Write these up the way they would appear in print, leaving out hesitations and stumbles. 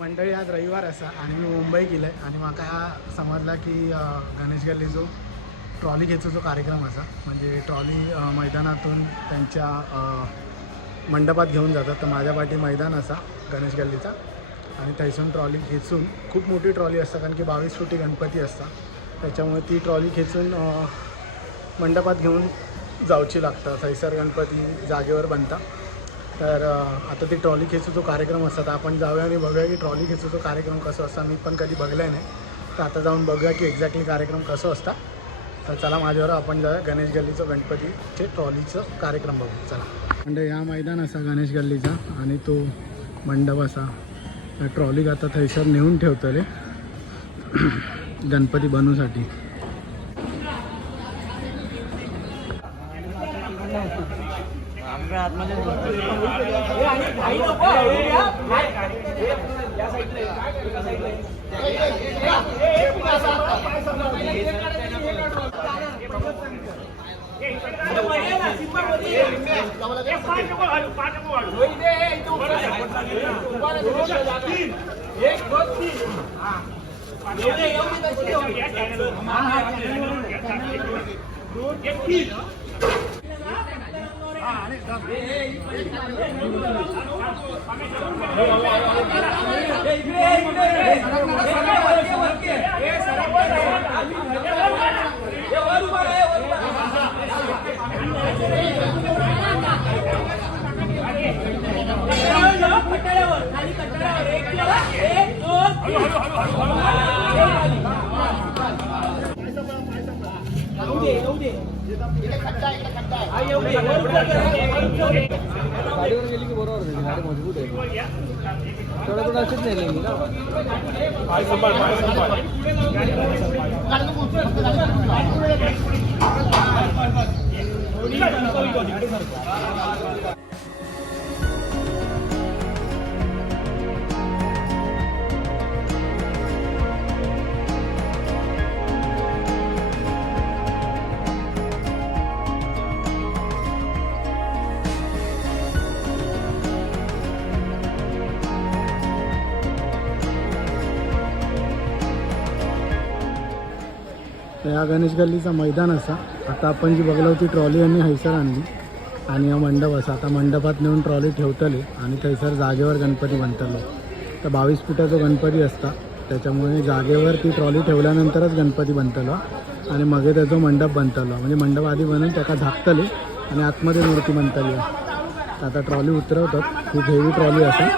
मंडळी आज रविवार असा आणि मी मुंबई गेलं आहे आणि म्हाका समजला की गणेश गल्ली जो ट्रॉली घेतो जो कार्यक्रम असा म्हणजे ट्रॉली मैदानातून त्यांच्या मंडपात घेऊन जातात. तर माझ्या पाठी मैदान असा गणेश गल्लीचा आणि थंयसून ट्रॉली खेचून खूप मोठी ट्रॉली असता कारण की 22 फुटी गणपती असता त्याच्यामुळे ती ट्रॉली खेचून मंडपात घेऊन जाऊची लागतं. थंयसर गणपती जागेवर बनता. तर आता ती ट्रॉली खेचूचो कार्यक्रम असता तर आपण जाऊया आणि बघूया की ट्रॉली खेचूचो कार्यक्रम कसं असता. मी पण कधी बघलाय नाही तर आता जाऊन बघूया की एक्झॅक्टली कार्यक्रम कसं असता. तर चला माझ्यावर आपण जाऊया गणेश गल्लीचं गणपतीचे ट्रॉलीचं कार्यक्रम बघू. चला म्हणजे या मैदान असा गणेश गल्लीचा आणि तो मंडप असा ट्रॉली आता थंयसर नेऊन ठेवतले गणपती बनवूसाठी. गाडीवर गेली की बरोबर होती गाडी मजबूत आहे थोडं थोडं असेच नाही ना या गणेश गल्लीचा मैदान असा. आता आपण जी बघलो होती ट्रॉली यांनी हैसर आणली आणि हा मंडप असा. आता मंडपात नेऊन ट्रॉली ठेवतले आणि थंयसर जागेवर गणपती बनतलो. तर 22 फुटाचा गणपती असता त्याच्यामुळे जागेवर ती ट्रॉली ठेवल्यानंतरच गणपती बनतलो आणि मग त्याचा मंडप बनतलो. म्हणजे मंडप आधी बनवून त्याला झाकतले आणि आतमध्ये मूर्ती बनतली. आता ट्रॉली उतरवतात. खूप हेवी ट्रॉली असा.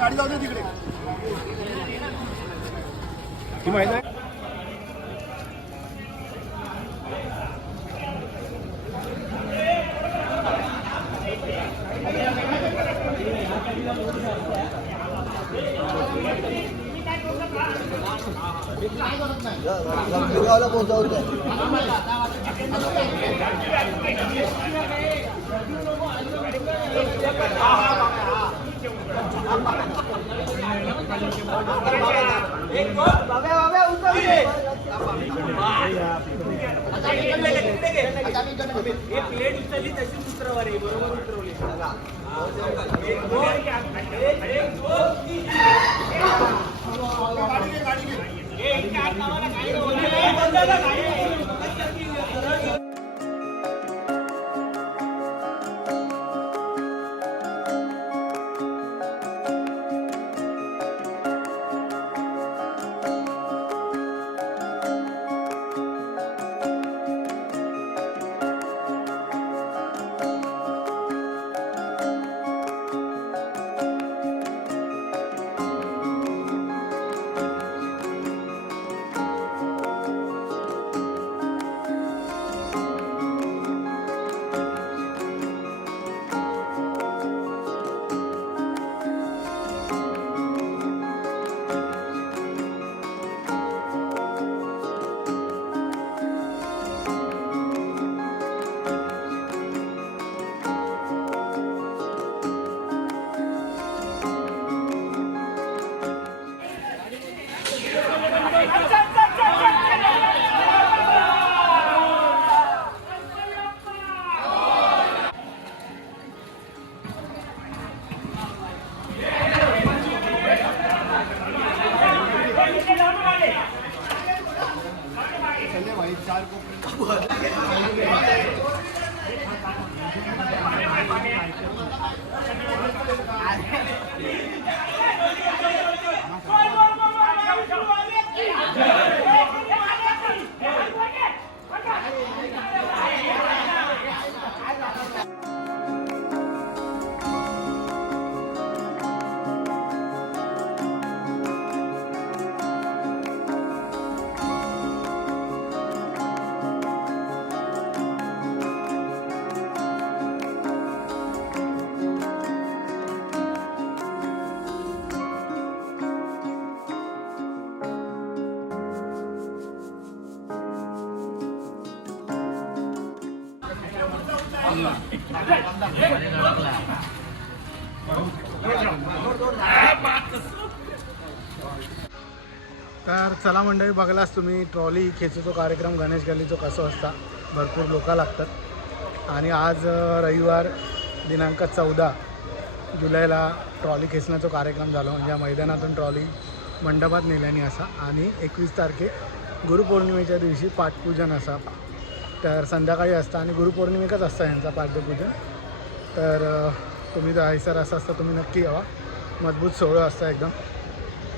गाडी जाऊ दे तिकडे ती माहिती आहे. प्लेट उचलली तशी उतरवा रे बरोबर उतरवली. तर चला मंडळी, बघलाच तुम्ही ट्रॉली खेचूचो कार्यक्रम गणेश गल्लीचो कसो असता. भरपूर लोक लागतात आणि आज रविवार दिनांक 14 जुलैला ट्रॉली खेचण्याचा कार्यक्रम झाला. म्हणजे या मैदानातून ट्रॉली मंडपात नेल्यानी असा आणि 21 तारखेक गुरुपौर्णिमेच्या दिवशी पाठपूजन असा. तर संध्याकाळी असतं आणि गुरुपौर्णिमेकच असतं यांचा पाठपूजन. तर तुम्ही जर हैसर असं असतं तुम्ही नक्की यावा. मजबूत सोहळा असता एकदम.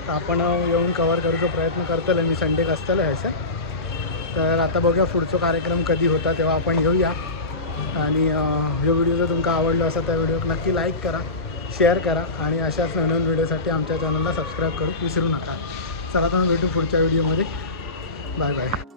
तर आपण येऊन कवर करूचो प्रयत्न करतले. मी संडेक असतले हैसर. तर आता बघूया पुढचा कार्यक्रम कधी होता तेव्हा आपण येऊया. आणि जो व्हिडिओ जर तुमका आवडला असा त्या व्हिडिओक नक्की लाईक करा, शेअर करा आणि अशाच नवीन व्हिडिओसाठी आमच्या चॅनलला सबस्क्राईब करू विसरू नका. चला तर भेटू पुढच्या व्हिडिओमध्ये. Bye bye.